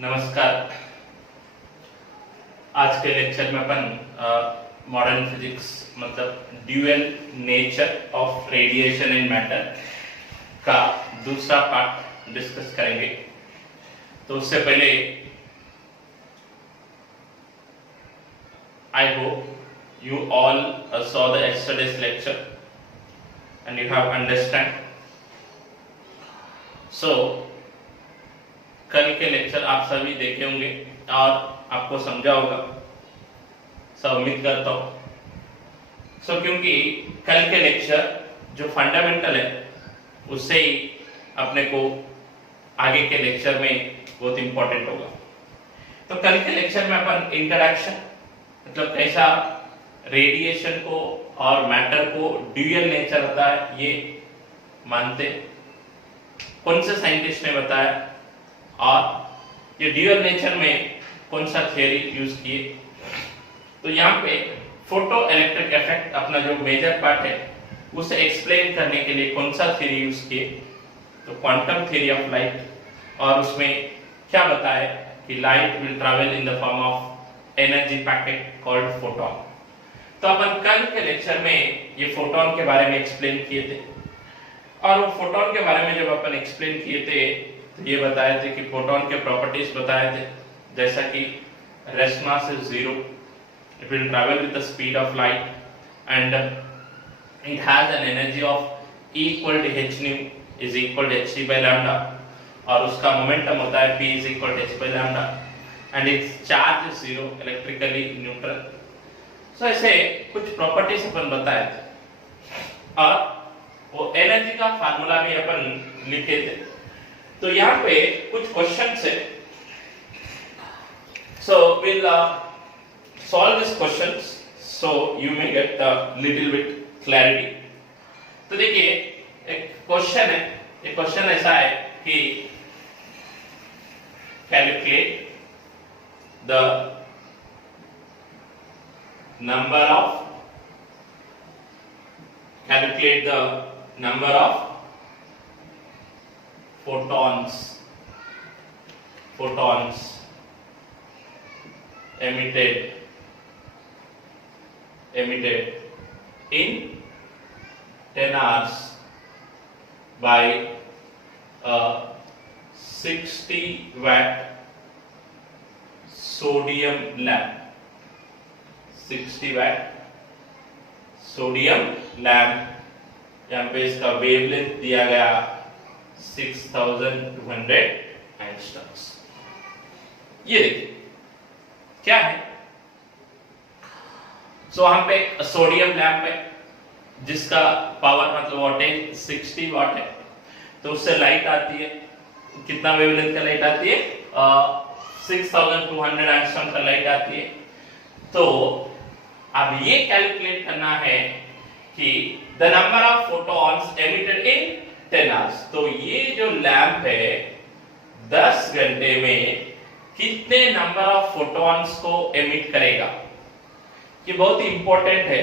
नमस्कार। आज के लेक्चर में अपन मॉडर्न फिजिक्स मतलब dual nature of radiation and matter का दूसरा पार्ट डिस्कस करेंगे। तो उससे पहले I hope you all saw the yesterday's lecture and you have understand. So कल के लेक्चर आप सभी देखे होंगे और आपको समझा होगा, सब उम्मीद करता हूँ। सो क्योंकि कल के लेक्चर जो फंडामेंटल है उससे ही अपने को आगे के लेक्चर में बहुत इंपॉर्टेंट होगा। तो कल के लेक्चर में अपन इंटरैक्शन मतलब कैसा रेडिएशन को और मैटर को ड्यूअल नेचर होता है ये मानते, कौन से साइंटिस्ट ने बताया और ये ड्यूअल नेचर में कौन सा थ्योरी यूज किए। तो यहाँ पे फोटो इलेक्ट्रिक इफेक्ट अपना जो मेजर पार्ट है उसे एक्सप्लेन करने के लिए कौन सा थ्योरी यूज किए, तो क्वांटम थ्योरी ऑफ लाइट। और उसमें क्या बताया कि light will travel in the form of energy packet called photon. तो अपन कल के लेक्चर में ये फोटोन के बारे में एक्सप्लेन किए थे और वो फोटोन के बारे में जब अपन एक्सप्लेन किए थे तो ये बताए थे कि फोटोन के प्रॉपर्टीज बताए थे, जैसा कि rest mass is 0, it will travel with the speed of light and it has an energy of E equal to h nu is equal to hc by lambda और उसका मोमेंटम होता है p is equal to h by lambda and its charge is 0, electrically neutral. So ऐसे कुछ properties अपन बताए थे और वो एनर्जी का फार्मूला भी अपन लिखे थे। तो यहाँ पे कुछ क्वेश्चंस है, so we'll solve these questions so you may get a little bit clarity. तो देखिए एक क्वेश्चन है, ये क्वेश्चन ऐसा है कि calculate the number of photons emitted in 10 hours by a 60 watt sodium lamp. 60 watt sodium lamp, यहाँ पे इसका वेवलेंथ दिया गया 6200 एंगस्ट्रम्स। ये देखिए क्या है, सो हम पे सोडियम लैंप है जिसका पावर मतलब वोल्टेज 60 वाट है। तो उससे लाइट आती है, कितना वेवलेंथ का लाइट आती है 6200 एंगस्ट्रम का लाइट आती है। तो अब ये कैलकुलेट करना है कि the number of photons emitted in 10 hours। तो ये जो लैंप है 10 घंटे में कितने नंबर ऑफ फोटॉन्स को एमिट करेगा, ये बहुत ही इंपॉर्टेंट है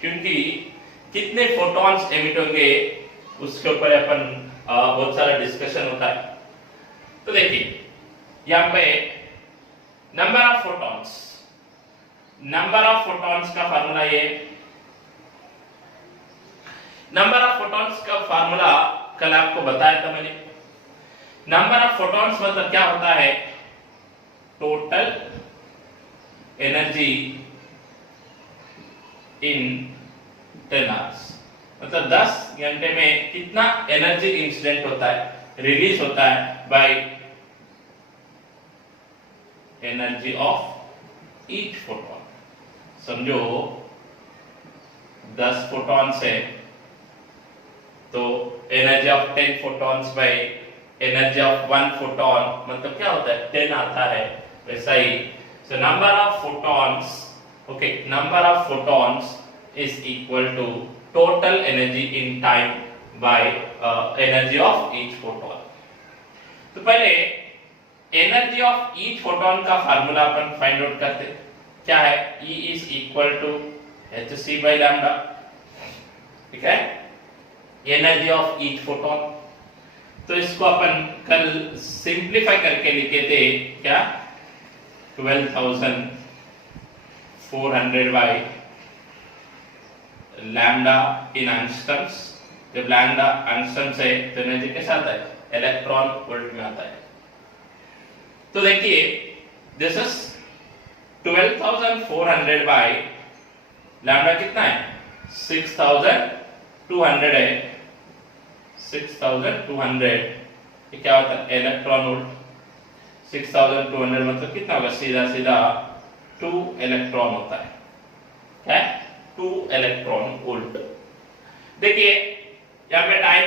क्योंकि कितने फोटॉन्स एमिट होंगे उसके ऊपर अपन बहुत सारा डिस्कशन होता है। तो देखिए यहाँ पे नंबर ऑफ फोटॉन्स का फार्मूला ये, नंबर ऑफ फोटॉन्स का फार्मूला कल आपको बताया था मैंने। नंबर ऑफ फोटॉन्स मतलब क्या होता है, टोटल एनर्जी इन 10 hours, मतलब 10 घंटे में कितना एनर्जी इंसिडेंट होता है, रिलीज होता है by energy of each photon. समझो 10 फोटॉन्स है तो energy of 10 photons by energy of 1 photon मतलब क्या होता है 10 आता है। वैसा ही so number of photons, okay, number of photons is equal to total energy in time by energy of each photon. तो पहले एनर्जी ऑफ ईच फोटॉन का फार्मूला अपन फाइंड आउट करते हैं। क्या है, E is equal to hc by lambda, ठीक है, एनर्जी ऑफ ईच फोटॉन। तो इसको अपन कल सिंप्लीफाई करके लिखे थे क्या 12,400 बाय लैम्डा इन एंगस्ट्रम्स। जब लैम्डा एंगस्ट्रम्स है तो एनर्जी कैसा आता है, इलेक्ट्रॉन वोल्ट में आता है। तो देखिए दिस इज 12,400 बाय लैम्डा कितना है 6,200 है, 6,200 ये क्या होता है इलेक्ट्रॉन वोल्ट। 6,200 मतलब कितना होगा, सीधा सीधा 2 इलेक्ट्रॉन होता है, क्या है 2 इलेक्ट्रॉन वोल्ट। देखिए यहाँ पे टाइम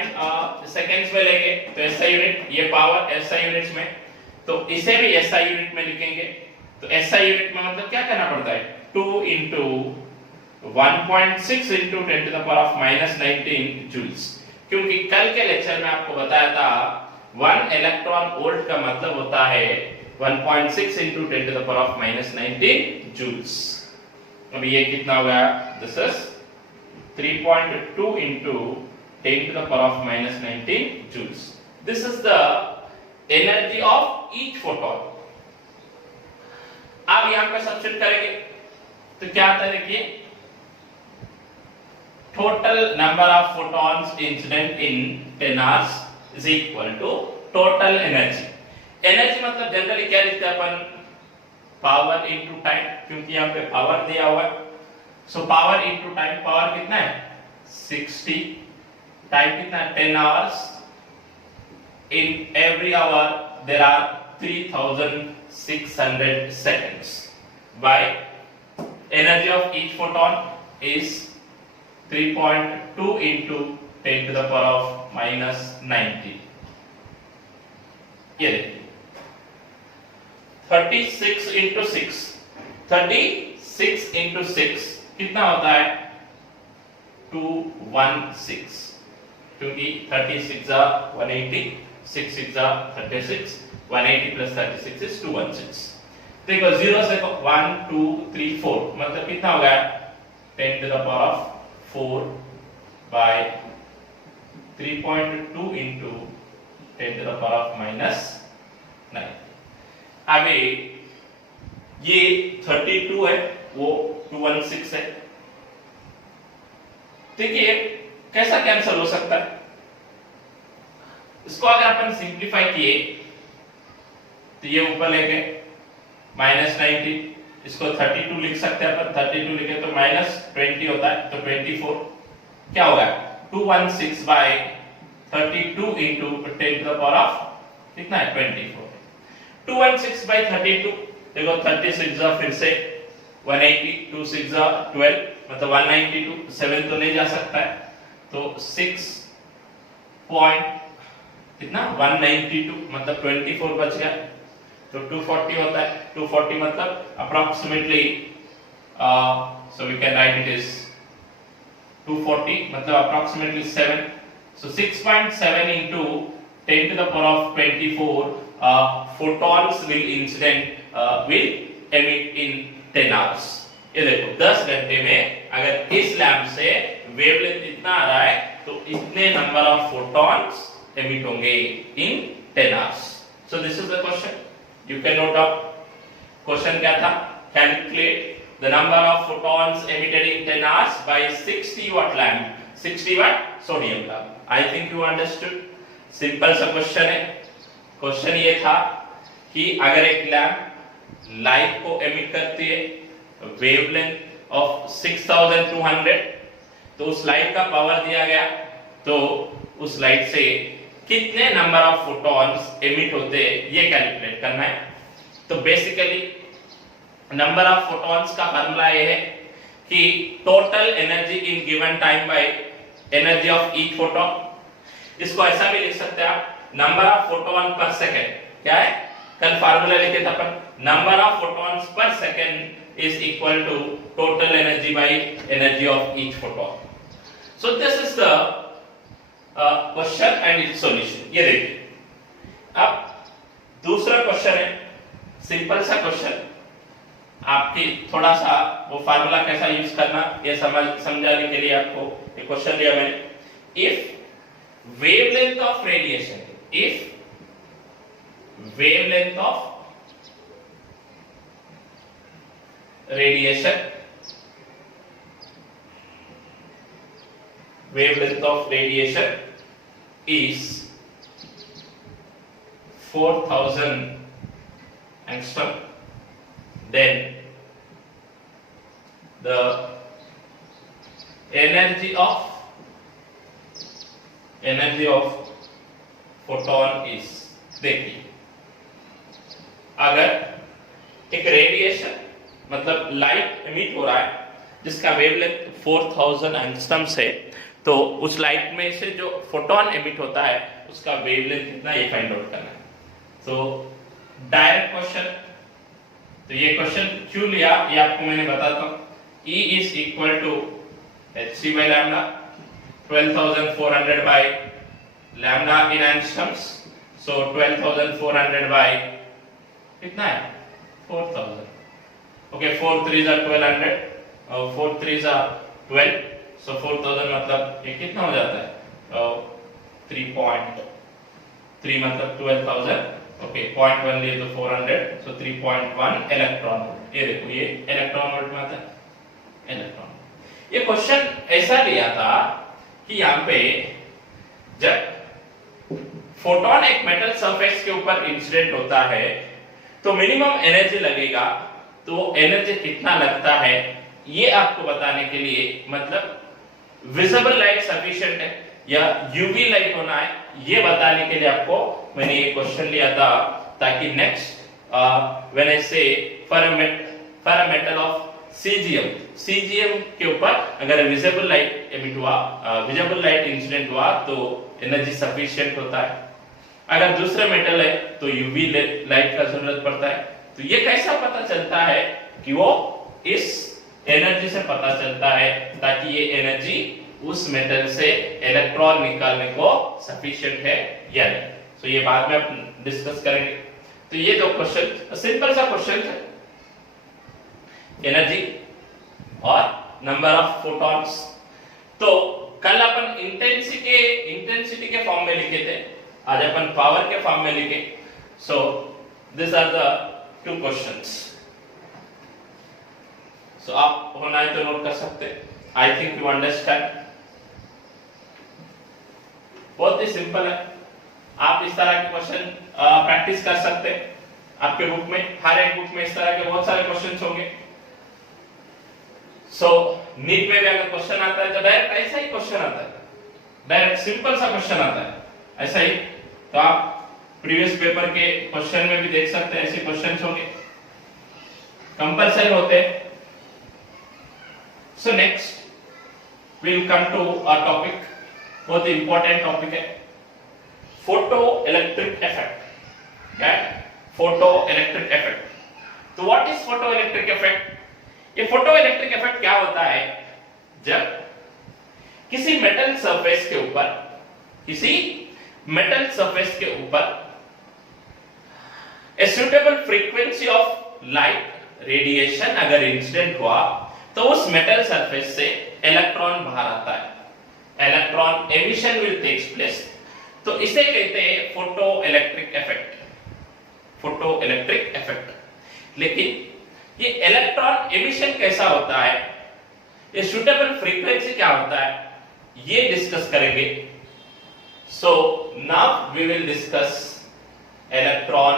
सेकेंड्स में लेंगे तो एसआई यूनिट, ये पावर एसआई यूनिट्स में, तो इसे भी एसआई यूनिट में लिखेंगे। तो एसआई यूनिट में मतलब क्या करना पड़ता है 2 into 1.6 into 10 to the power of -19 joules, क्योंकि कल के लेक्चर में आपको बताया था 1 इलेक्ट्रॉन वोल्ट का मतलब होता है 1.6 into 10 to the power of -19 joules. अब ये कितना हो गया, this is 3.2 into 10 to the power of -19 joules. This is the energy of each photon. अब यहां पे सब्स्टिट्यूट करेंगे तो क्या आता है, देखिए total number of photons incident in 10 hours is equal to total energy. Energy मतलब जनरली क्या लिखते हैं अपन, पावर इनटू टाइम, क्योंकि यहां पे पावर दिया हुआ है। So power into time, power कितना है 60, टाइम कितना है 10 hours. In every hour there are 3,600 seconds by energy of each photon is 3.2 into 10 to the power of -19। ये देखिए 36 into 6, 36 into 6 कितना होता है 216, क्योंकि 36 are 180, 6 6 are 36, 180 plus 36 is 216। देखो 0 से 1 2 3 4 मतलब कितना हो गया 10 to the power of 4 by 3.2 into 10 to the power of -9। अभी ये 32 है, वो 216 है। देखिए कैसा कैंसिल हो सकता है, इसको अगर अपन सिंप्लीफाई किए तो ये ऊपर लेके -19, इसको 32 लिख सकते हैं अपन, 32 लिखे तो -20 होता है, तो 24 क्या होगा 216 by 32 into 10 to the power of कितना है 24। 216 by 32 देखो 36 जा फिर से 180, 2 6 जा 12 मतलब 192, 7 तो नहीं जा सकता है, तो 6 पॉइंट कितना 192 मतलब 24 बच गया, तो 240 होता है। 240 मतलब approximately so we can write it is 240 मतलब approximately 7, so 6.7 into 10 to the power of 24 photons will emit in 10 hours। ये देखो 10 घंटे में अगर इस लैंप से वेवलेंथ इतना आ रहा है तो इतने नंबर ऑफ फोटॉन्स एमिट होंगे इन 10 hours। So this is the question, you can note down. Question क्या था, calculate the number of photons emitted in 10 hours by 60 watt lamp, 60 watt sodium lamp. I think you understood, simple सा question है। Question ये था कि अगर एक lamp light को एमिट करती है वेवलेंथ ऑफ 6,200, तो उस लाइट का पावर दिया गया, तो उस लाइट से कितने नंबर ऑफ फोटॉन्स एमिट होते हैं ये कैलकुलेट करना है। तो बेसिकली नंबर ऑफ फोटॉन्स का फार्मूला ये है कि total energy in given time by energy of each photon. इसको ऐसा भी लिख सकते हैं आप, number of photon per second, क्या है कल फार्मूला लिखे थे अपन, number of photons per second is equal to total energy by energy of each photon। so this is the question and its solution। ये देखिए अब दूसरा क्वेश्चन है, सिंपल सा क्वेश्चन, आपकी थोड़ा सा वो फार्मूला कैसा यूज करना ये समझाने के लिए आपको एक क्वेश्चन दिया मैंने। If wavelength of radiation if wavelength of radiation is 4000 angstrom, then the energy of photon is, देखिए अगर एक रेडिएशन मतलब लाइट एमिट हो रहा है जिसका वेवलेंथ 4000 एंगस्ट्रम से, तो उस लाइट में से जो फोटोन एमिट होता है उसका वेवलेंथ कितना ये फाइंड आउट करना है। तो डायरेक्ट क्वेश्चन, तो ये क्वेश्चन क्यों लिया ये आपको मैंने बताता हूं। E is equal to hc by lambda, 12,400 by lambda in angstroms, so 12,400 by कितना है 4000, okay 4 3s are 1200 और 4 3s are 12, so 4000 मतलब ये कितना हो जाता है 3.3 मतलब 12,000, ओके 0.1 लिए तो 400, so 3.1 इलेक्ट्रॉन वोल्ट। ये देखो ये इलेक्ट्रॉन वोल्ट में आता है इलेक्ट्रॉन। ये क्वेश्चन ऐसा लिया था कि यहाँ पे जब फोटोन एक मेटल सरफेस के ऊपर इंसिडेंट होता है तो मिनिमम एनर्जी लगेगा, तो एनर्जी कितना लगता है ये आपको बताने के लिए, मतलब विजिबल लाइट सफिशिएंट है या यूवी लाइट होना है ये बताने के लिए आपको मैंने ये क्वेश्चन लिया था, ताकि next when I say for a metal of caesium के ऊपर अगर विजिबल लाइट एमिट हुआ, विजिबल लाइट इंसिडेंट हुआ तो एनर्जी सफिशिएंट होता है। अगर दूसरा मेटल है तो यूवी लाइट का जरूरत पड़ता है। तो ये कैसा पता चलता है कि वो इस एनर्जी से पता चलता है, ताकि ये एनर्जी उस मेटल से इलेक्ट्रॉन निकालने को सफिशिएंट है या नहीं। तो ये बाद में हम डिस्कस करेंगे। तो ये दो क्वेश्चन सिंपल सा क्वेश्चन है, एनर्जी और नंबर ऑफ फोटॉन्स। तो कल अपन इंटेंसिटी के फॉर्म में लिखे थे, आज अपन पावर के फॉर्म में लिखे। So this are the two questions. So आप होना है तो नोट कर सकते हैं। I think you understand. बहुत ही सिंपल है, आप इस तरह के क्वेश्चन प्रैक्टिस कर सकते हैं। आपके बुक में, हर एक बुक में इस तरह के बहुत सारे क्वेश्चंस होंगे। सो नीट में भी अगर क्वेश्चन आता है तो डायरेक्ट ऐसा ही क्वेश्चन आता है, डायरेक्ट सिंपल सा क्वेश्चन आता है ऐसा ही। तो आप प्रीवियस पेपर के क्वेश्चन में भी देख सकते हैं, ऐसे क्वेश्चंस होंगे, कंपल्सरी होते हैं। So next we will come to a topic, बहुत इंपॉर्टेंट टॉपिक है, फोटो इलेक्ट्रिक इफेक्ट। क्या है फोटो इलेक्ट्रिक इफेक्ट? तो what is photoelectric effect? ये फोटो इलेक्ट्रिक इफेक्ट क्या होता है, जब किसी मेटल सरफेस के ऊपर a suitable frequency of light radiation अगर इंसिडेंट हुआ तो उस मेटल सरफेस से इलेक्ट्रॉन बाहर आता है, electron emission will takes place. तो इसे कहते हैं photoelectric effect, photoelectric effect. लेकिन ये इलेक्ट्रॉन एमिशन कैसा होता है, ये सुटेबल फ्रीक्वेंसी क्या होता है, ये डिस्कस करेंगे। So now we will discuss electron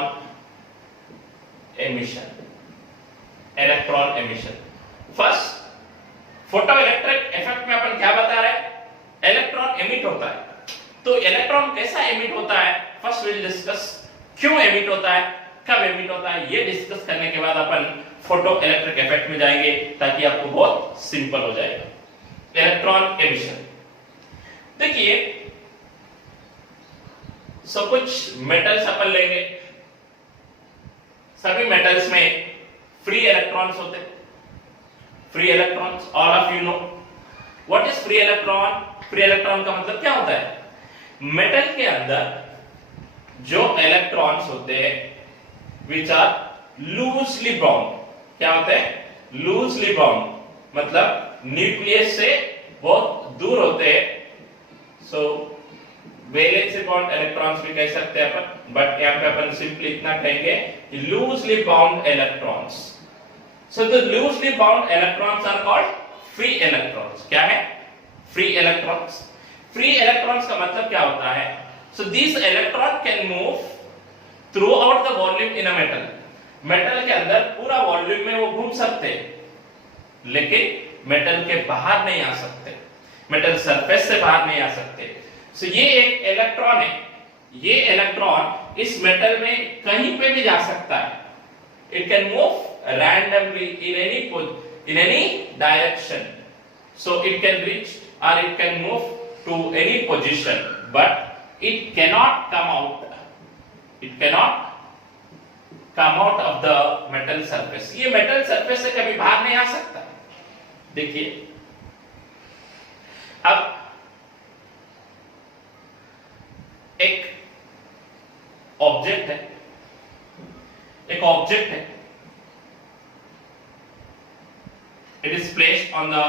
emission. Electron emission first, photoelectric effect में अपन क्या बता रहे हैं, इलेक्ट्रॉन एमिट होता है। तो इलेक्ट्रॉन कैसा एमिट होता है, फर्स्ट विल डिस्कस क्यों एमिट होता है, कब एमिट होता है, ये डिस्कस करने के बाद अपन फोटो इलेक्ट्रिक इफेक्ट में जाएंगे, ताकि आपको बहुत सिंपल हो जाएगा। इलेक्ट्रॉन एमिशन देखिए, सब कुछ मेटल्स अपन लेंगे, सभी मेटल्स में फ्री इलेक्ट्रॉन्स होते हैं, free electrons. All of you know what is free electron? Free electron का मतलब क्या होता है, मेटल के अंदर जो इलेक्ट्रॉन्स होते हैं विच आर लूजली बाउंड। क्या होते हैं? लूजली बाउंड, मतलब न्यूक्लियस से बहुत दूर होते हैं। सो वैलेंसी बॉन्ड इलेक्ट्रॉन्स भी कह सकते हैं अपन, बट यहाँ पे अपन सिंपली इतना कहेंगे कि loosely bound electrons. So the loosely bound electrons are called free electrons. क्या है? Free electrons. फ्री इलेक्ट्रॉन्स का मतलब क्या होता है? So this electron can move through out the volume in a metal. Metal के अंदर पूरा वॉल्यूम में वो घूम सकते हैं, लेकिन मेटल के बाहर नहीं आ सकते, मेटल सरफेस से बाहर नहीं आ सकते। सो ये एक इलेक्ट्रॉन है, ये इलेक्ट्रॉन इस मेटल में कहीं पे भी जा सकता है। It can move randomly in any direction, so it can reach or it can move to any position, but it cannot come out of the metal surface। ये metal surface से कभी बाहर नहीं आ सकता। देखिए अब एक ऑब्जेक्ट है, it is placed on the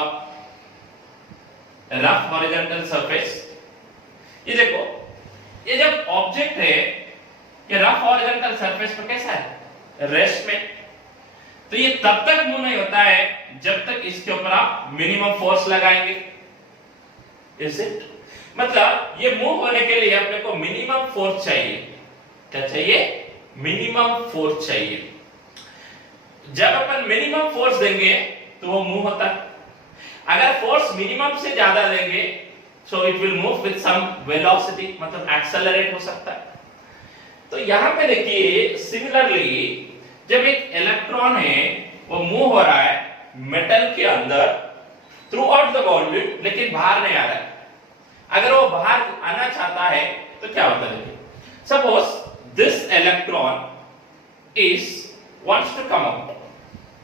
rough horizontal surface। ये देखो, ये जब ऑब्जेक्ट है ये रफ हॉरिजॉन्टल सरफेस पर कैसा है? रेस्ट में। तो ये तब तक मूव नहीं होता है जब तक इसके ऊपर आप मिनिमम फोर्स लगाएंगे। Is it? मतलब ये मूव होने के लिए अपने को मिनिमम फोर्स चाहिए। क्या चाहिए? मिनिमम फोर्स चाहिए। जब अपन मिनिमम फोर्स देंगे तो वो मूव होता है। अगर फोर्स मिनिमम से ज्यादा देंगे so it will move with some velocity, मतलब एक्सेलरेट हो सकता है। तो यहां पे देखिए सिमिलरली जब एक इलेक्ट्रॉन है वो मूव हो रहा है मेटल के अंदर थ्रू आउट द वॉल्यूम, लेकिन बाहर नहीं आ रहा है। अगर वो बाहर आना चाहता है तो क्या होता है? Suppose this electron is wants to come out।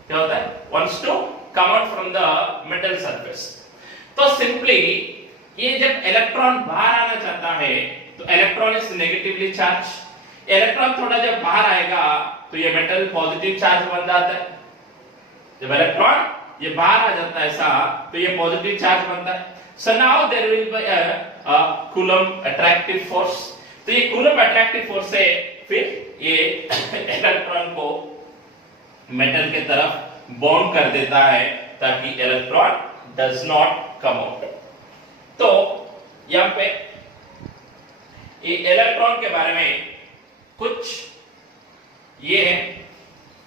क्या होता है? wants to come out from the metal surface। तो सिंपली ये जब इलेक्ट्रॉन बाहर आना चाहता है तो electron is negatively charge. Electron थोड़ा जब बाहर आएगा तो ये मेटल पॉजिटिव चार्ज बन जाता है। जब इलेक्ट्रॉन ये बाहर आ जाता है ऐसा तो ये पॉजिटिव चार्ज बनता है। So now there will be a coulomb attractive force. तो ये कूलम्ब अट्रैक्टिव फोर्स से फिर ये इलेक्ट्रॉन को मेटल के तरफ बॉन्ड कर देता है ताकि electron does not come out. तो यहां पे ये इलेक्ट्रॉन के बारे में कुछ ये है,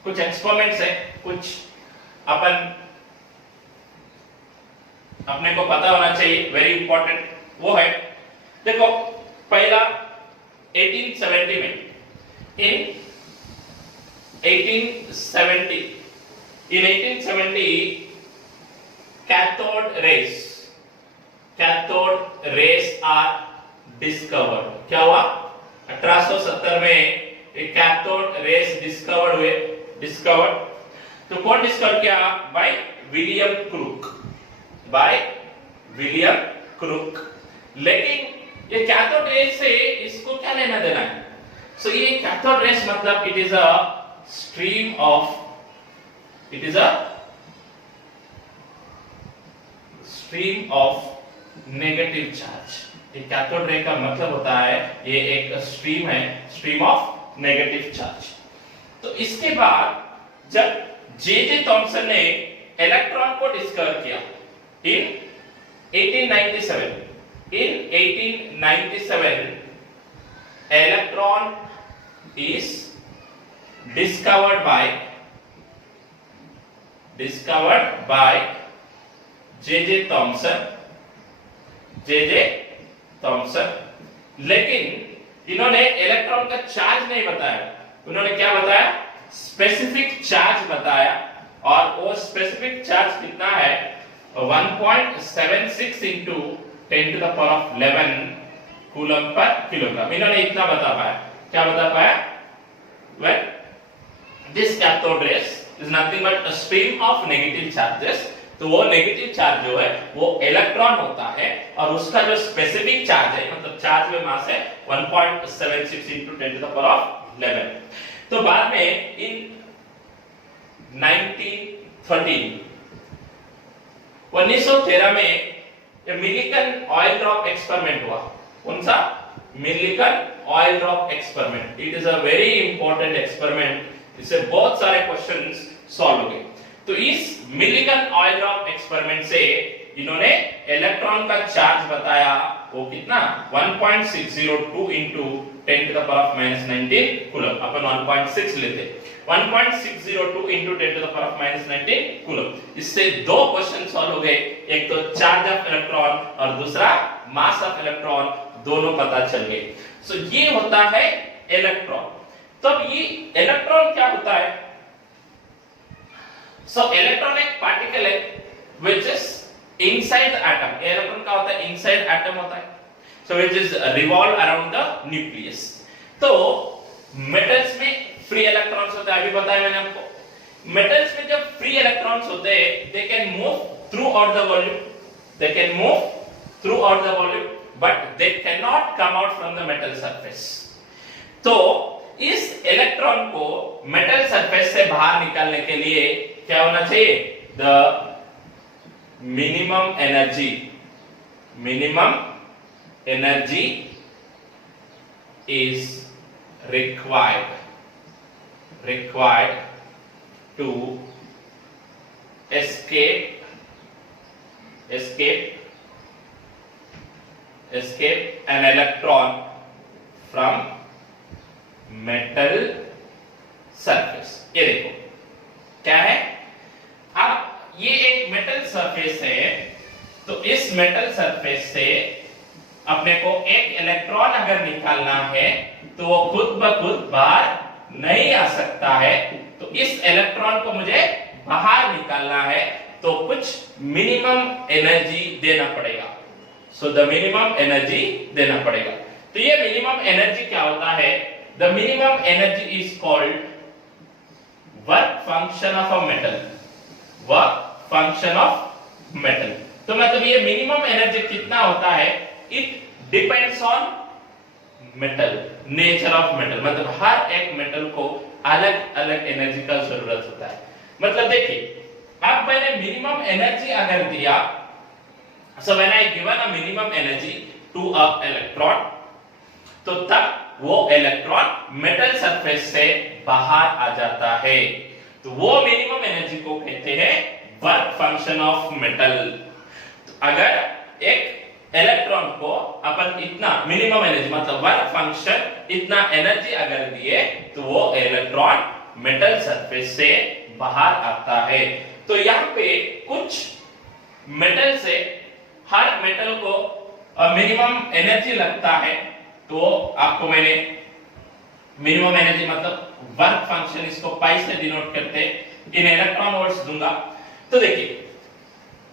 कुछ एक्सपेरिमेंट्स है, कुछ अपने को पता होना चाहिए, वेरी इंपॉर्टेंट। वो है देखो पहला 1870 में in 1870 cathode rays are discovered। क्या हुआ? 1870 में एक कैथोड रेस डिस्कवर्ड। तो कौन डिस्कवर किया? By William crook. लेकिन ये कैथोड रेस से इसको क्या लेना देना है? सो ये कैथोड रेस मतलब it is a stream of negative charge. ये कैथोड रे का मतलब होता है ये एक स्ट्रीम ऑफ नेगेटिव चार्ज। तो इसके बाद जब जे थॉमसन ने इलेक्ट्रॉन को डिस्कवर किया इन 1897 electron is discovered by J.J. Thomson। लेकिन इन्होंने इलेक्ट्रॉन का चार्ज नहीं बताया। उन्होंने क्या बताया? स्पेसिफिक चार्ज बताया। और वो स्पेसिफिक चार्ज कितना है? 1.76 into 10 to the power of 11 coulomb per kilogram. इन्होंने इतना बता पाया। क्या बता पाया? When this cathode rays is nothing but a stream of negative charges। तो वो नेगेटिव चार्ज जो है वो इलेक्ट्रॉन होता है और उसका जो स्पेसिफिक चार्ज है मतलब चार्ज में मास है 1.76 into 10 to the power of 11। तो बाद में इन 1913 में मिलिकन ऑयल ड्रॉप एक्सपेरिमेंट हुआ। कौन सा? Millikan oil drop experiment. It is a very important experiment, इससे बहुत सारे क्वेश्चंस सॉल्व हो गए। तो इस मिलिकन ऑयल ड्रॉप एक्सपेरिमेंट से इन्होंने इलेक्ट्रॉन का चार्ज बताया, वो कितना 1.602 into 10 to the power of minus 19 coulomb. अपन 1.6 लेते, 1.602 into 10 to the power of minus 19 coulomb. इससे दो क्वेश्चन सॉल्व हो गए, एक तो चार्ज ऑफ इलेक्ट्रॉन और दूसरा मास ऑफ इलेक्ट्रॉन, दोनों पता चल गए। सो ये होता है इलेक्ट्रॉन। तब ये इलेक्ट्रॉन क्या होता है? सो इलेक्ट्रॉन एक पार्टिकल है which is inside the atom. Electron का होता है इनसाइड एटम होता है, so which is revolve around the nucleus. तो मेटल्स में फ्री इलेक्ट्रॉन्स होते हैं, अभी बताया मैंने आपको। मेटल्स में जब फ्री इलेक्ट्रॉन्स होते हैं, they can move through out the volume, they can move through out the volume, but they can not come out from the metal surface. तो इस इलेक्ट्रॉन को मेटल सरफेस से बाहर निकालने के लिए क्या होना चाहिए? The minimum energy is required to escape an electron from metal surface। ये देखो क्या है, अब ये एक मेटल सरफेस है, तो इस मेटल सरफेस से अपने को एक इलेक्ट्रॉन अगर निकालना है तो वो खुद ब खुद बाहर नहीं आ सकता है। तो इस इलेक्ट्रॉन को मुझे बाहर निकालना है तो कुछ मिनिमम एनर्जी देना पड़ेगा। सो द मिनिमम एनर्जी देना पड़ेगा। तो ये मिनिमम एनर्जी क्या होता है? The minimum energy is called work function of a metal, work function of metal. तो मतलब ये मिनिमम एनर्जी कितना होता है? It depends on metal, nature of metal. मतलब हर एक मेटल को अलग अलग एनर्जी का जरूरत होता है। मतलब देखिए, अब मैंने मिनिमम एनर्जी अगर दिया, so when I given a minimum energy to a electron, तो तब वो इलेक्ट्रॉन मेटल सरफेस से बाहर आ जाता है। तो वो मिनिमम एनर्जी को कहते हैं वर्क फंक्शन ऑफ मेटल। अगर एक इलेक्ट्रॉन को अपन इतना मिनिमम एनर्जी मतलब वर्क फंक्शन इतना एनर्जी अगर दिए, तो वो इलेक्ट्रॉन मेटल सरफेस से बाहर आता है। तो यहाँ पे कुछ मेटल से हर मेटल को मिनिमम एनर्जी लगता है, तो आपको मैंने मिनिमम एनर्जी मतलब वर्क फंक्शन, इसको पाई से डिनोट करते इन इलेक्ट्रॉन वोल्ट्स दूंगा। तो देखिए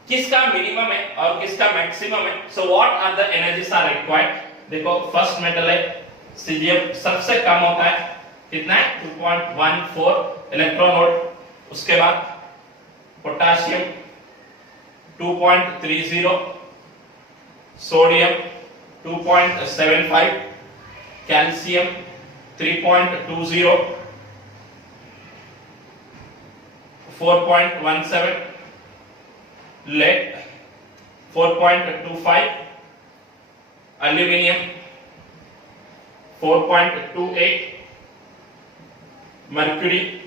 किसका मिनिमम है और किसका मैक्सिमम है। So what are the energies are required. देखो फर्स्ट मेटल है सीजियम, सबसे कम होता है, कितना है 2.14 इलेक्ट्रॉन वोल्ट। उसके बाद potassium 2.30, sodium 2.75, calcium 3.20, 4.17, lead 4.25, aluminium 4.28, mercury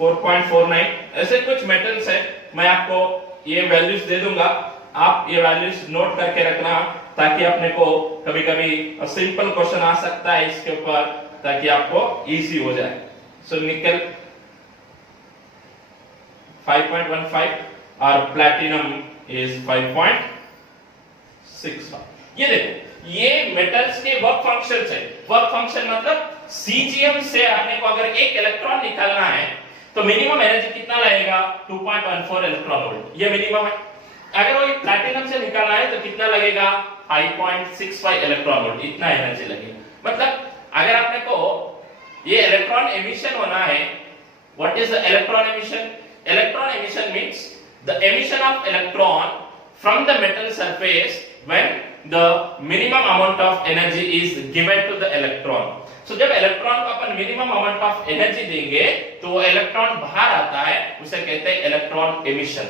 4.49। ऐसे कुछ मेटल्स है, मैं आपको ये वैल्यूज दे दूंगा, आप ये वैल्यूज नोट करके रखना ताकि अपने को कभी कभी सिंपल क्वेश्चन आ सकता है इसके ऊपर, ताकि आपको इजी हो जाए। सो निकल 5.15 और प्लैटिनम इज 5.65। ये देखो ये मेटल्स के वर्क फंक्शंस है। वर्क फंक्शन मतलब सीजीएम से अपने को अगर एक इलेक्ट्रॉन निकालना है तो मिनिमम एनर्जी कितना लगेगा 2.14 इलेक्ट्रॉन वोल्ट, ये मिनिमम है। अगर वो प्लैटिनम से निकालना है तो कितना लगेगा 5.65 इलेक्ट्रॉन वोल्ट, इतना एनर्जी लगेगा। मतलब अगर आपने को ये इलेक्ट्रॉन एमिशन होना है, what is the electron emission? Electron emission means the emission of electron from the metal surface when the minimum amount of energy is given to the electron. So जब electron को अपन minimum amount of energy देंगे तो वो electron बाहर आता है, उसे कहते हैं इलेक्ट्रॉन एमिशन।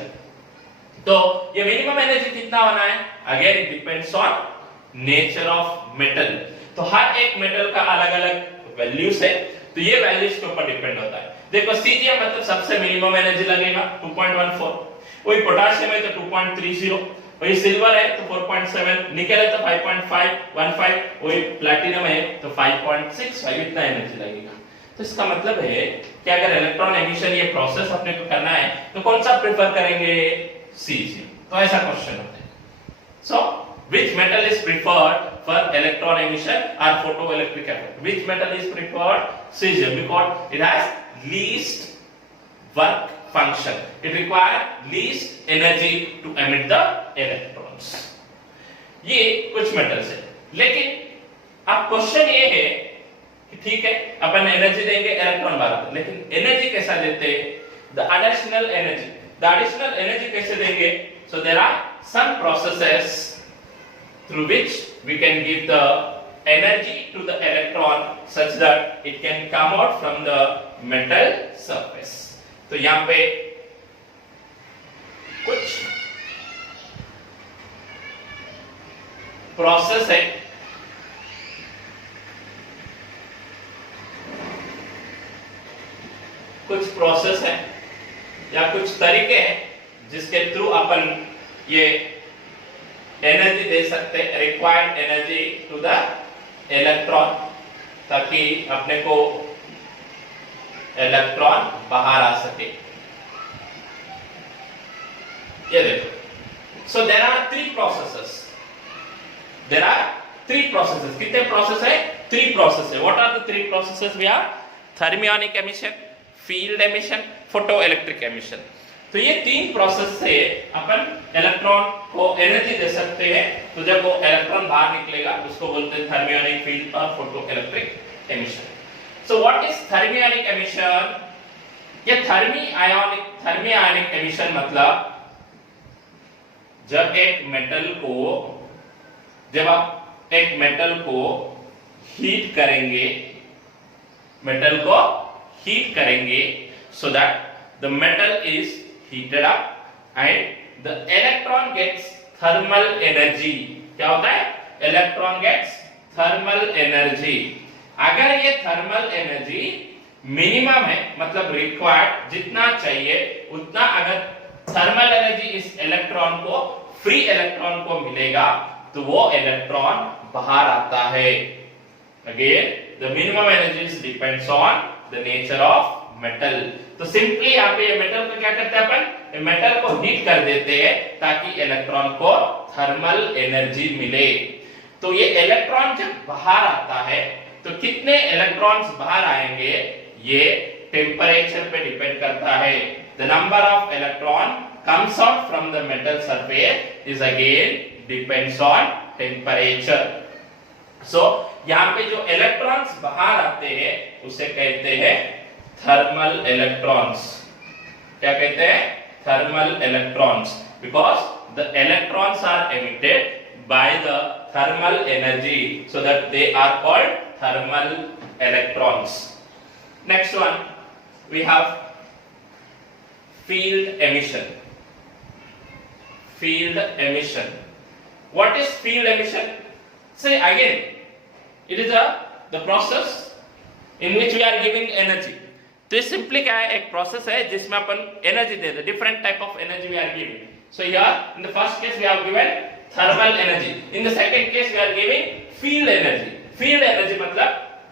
तो ये मिनिमम एनर्जी कितना होना है? Again it depends on nature of metal. तो हर एक मेटल का अलग अलग वैल्यूज है, तो ये वैल्यूज के ऊपर डिपेंड होता है। देखो सीजीएम मतलब सबसे मिनिमम एनर्जी लगेगा 2.14, वही पोटेशियम है तो 2.30, वही सिल्वर है तो 4.7, निकेल है तो 5.515, वही प्लैटिनम है तो 5.65, इतना एनर्जी लगेगा। तो इसका मतलब है कि अगर इलेक्ट्रॉन एमिशन ये प्रोसेस अपने को करना है तो कौन सा प्रेफर करेंगे, सीजीएम। तो ऐसा क्वेश्चन होता है। सो which metal is preferred for electron emission or photoelectric effect? Which metal is preferred? Cesium, because it has least work function. It requires least energy to emit the electrons. ये कुछ metals है, लेकिन अब question ये है कि ठीक है अपन एनर्जी देंगे, इलेक्ट्रॉन बाहर, लेकिन एनर्जी कैसा देते हैं, the additional energy कैसे देंगे? So there are some processes through which we can give the energy to the electron such that it can come out from the metal surface. तो यहाँ पे कुछ प्रोसेस है, कुछ प्रोसेस है या कुछ तरीके हैं जिसके थ्रू अपन ये एनर्जी दे सकते हैं, required energy to the electron, ताकि अपने को इलेक्ट्रॉन बाहर आ सके। ये देखो, so there are three processes, कितने प्रोसेस है? थ्री प्रोसेस है। What are the three processes? We are thermionic emission, field emission, photoelectric emission. तो ये तीन प्रोसेस से अपन इलेक्ट्रॉन को एनर्जी दे सकते हैं। तो जब वो इलेक्ट्रॉन बाहर निकलेगा उसको बोलते हैं थर्मियोनिक, फील्ड और photo electric emission. So what is thermionic emission? ये थर्मियोनिक एमिशन मतलब जब आप एक मेटल को हीट करेंगे, so that the metal is heated up and the electron gets thermal energy. क्या होता है? Electron gets thermal energy. अगर ये थर्मल एनर्जी मिनिमम है, मतलब रिक्वायर्ड जितना चाहिए उतना अगर थर्मल एनर्जी इस इलेक्ट्रॉन को, फ्री इलेक्ट्रॉन को मिलेगा तो वो इलेक्ट्रॉन बाहर आता है। Again, the minimum energy depends on the nature of metal. तो सिंपली यहाँ पे ये मेटल को क्या करते हैं अपन? ये मेटल को हीट कर देते हैं ताकि इलेक्ट्रॉन को थर्मल एनर्जी मिले। तो ये इलेक्ट्रॉन जब बाहर आता है तो कितने इलेक्ट्रॉन्स बाहर आएंगे ये टेम्परेचर पे डिपेंड करता है। The number of electron comes out from the metal surface is again depends on temperature. So यहाँ पे जो इलेक्ट्रॉन्स बाहर आते हैं उसे कहते हैं थर्मल इलेक्ट्रॉन्स। क्या कहते हैं? Thermal electrons, because the electrons are emitted by the thermal energy, so that they are called thermal electrons. Next one we have field emission. What is field emission? Say again, it is the process in which we are giving energy. तो simply क्या है? एक process है जिसमें अपन energy देते हैं, different type of energy we are giving. So here in the first case we have given thermal energy, in the second case we are giving field energy. Field energy मतलब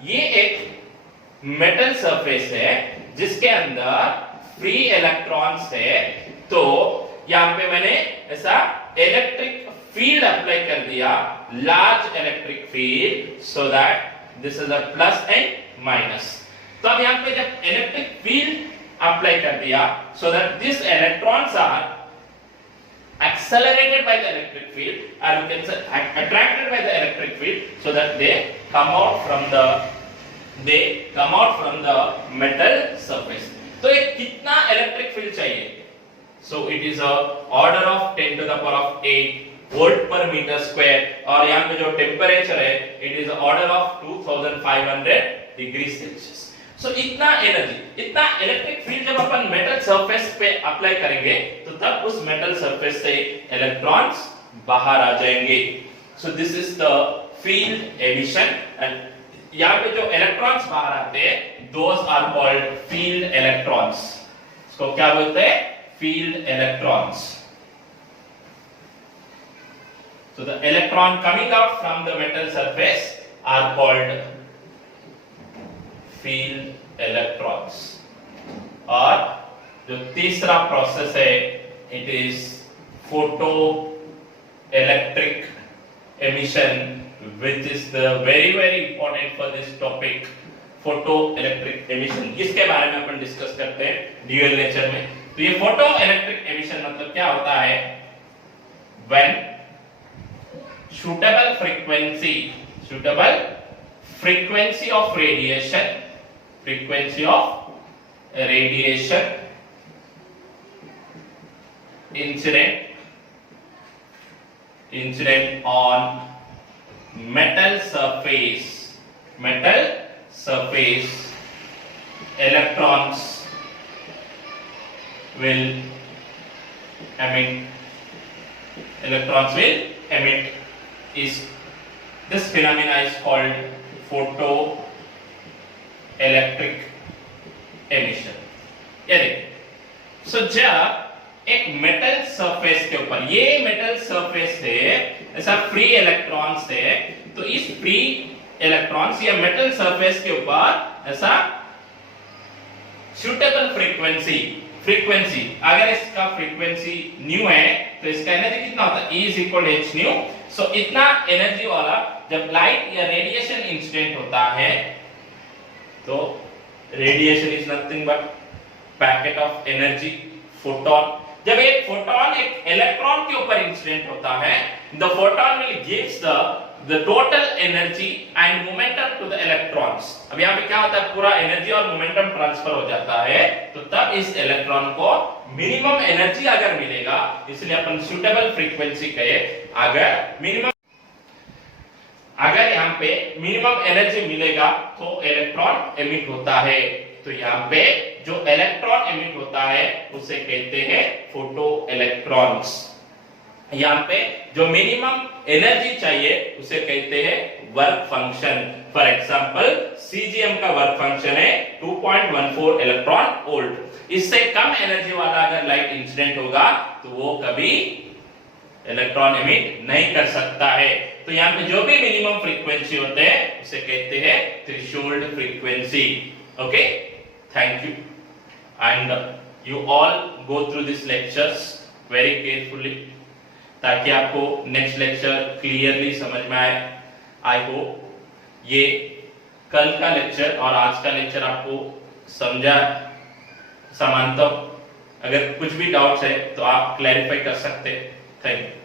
ये एक metal surface है जिसके अंदर free electrons है, तो यहाँ पे मैंने ऐसा इलेक्ट्रिक फील्ड अप्लाई कर दिया, large electric field, so that this is a plus and minus. तो अब यहाँ पे जब इलेक्ट्रिक फील्ड अप्लाई कर दिया, so that this electrons are accelerated by the electric field or you can say attracted by the electric field, so that they come out from the metal surface. तो एक कितना electric field चाहिए? So it is a order of 10 to the power of 8 volt per metre square, और यहाँ पे जो temperature है it is order of 2500 degree Celsius. So इतना एनर्जी, इतना इलेक्ट्रिक फील्ड जब अपन मेटल सरफेस पे अप्लाई करेंगे तो तब उस मेटल सरफेस से इलेक्ट्रॉन्स बाहर आ जाएंगे। So this is the field emission. यहाँ पे जो इलेक्ट्रॉन्स बाहर आते हैं those are called field electrons. इसको क्या बोलते हैं? Field electrons. So the electron coming out from the metal surface are called field electrons। और जो तीसरा प्रोसेस है it is photoelectric emission, which is the very important for this topic, photoelectric emission। इसके बारे में अपन डिस्कस करते हैं dual nature में। तो ये photoelectric emission मतलब क्या होता है? when suitable frequency of radiation incident on metal surface, electrons will emit, is this phenomena is called photoelectric emission। ये देखिए, सो जब एक मेटल सरफेस के ऊपर, ये मेटल सरफेस से ऐसा फ्री इलेक्ट्रॉन्स है, तो इस फ्री इलेक्ट्रॉन्स या मेटल सरफेस के ऊपर ऐसा सुटेबल फ्रीक्वेंसी अगर इसका फ्रीक्वेंसी न्यू है तो इसका एनर्जी कितना होता है? E is equal to h nu. So इतना एनर्जी वाला जब लाइट या रेडिएशन इंसिडेंट होता है, तो radiation is nothing but packet of energy, photon. जब एक फोटोन एक इलेक्ट्रॉन के ऊपर इंसिडेंट होता है, the photon will gives the total energy and momentum to the electrons। अब यहाँ पे क्या होता है? पूरा एनर्जी और मोमेंटम ट्रांसफर हो जाता है, तो तब इस इलेक्ट्रॉन को मिनिमम एनर्जी अगर मिलेगा, इसलिए अपन सुटेबल फ्रीक्वेंसी कहे। अगर यहाँ पे मिनिमम एनर्जी मिलेगा तो इलेक्ट्रॉन एमिट होता है। तो यहाँ पे जो इलेक्ट्रॉन एमिट होता है उसे कहते हैं फोटो इलेक्ट्रॉन्स। यहाँ पे जो मिनिमम एनर्जी चाहिए उसे कहते हैं work function. For example caesium का वर्क फंक्शन है 2.14 इलेक्ट्रॉन वोल्ट। इससे कम एनर्जी वाला अगर लाइट इंसिडेंट होगा तो वो कभी इलेक्ट्रॉन एमिट नहीं कर सकता है। तो यहाँ पे जो भी मिनिमम फ्रीक्वेंसी होते हैं उसे कहते हैं threshold frequency. Okay, thank you and you all go through this lectures very carefully, ताकि आपको नेक्स्ट लेक्चर क्लियरली समझ में आए। आई होप ये कल का लेक्चर और आज का लेक्चर आपको समझा समानता। अगर कुछ भी डाउट्स है तो आप क्लैरिफाई कर सकते हैं। Thank you.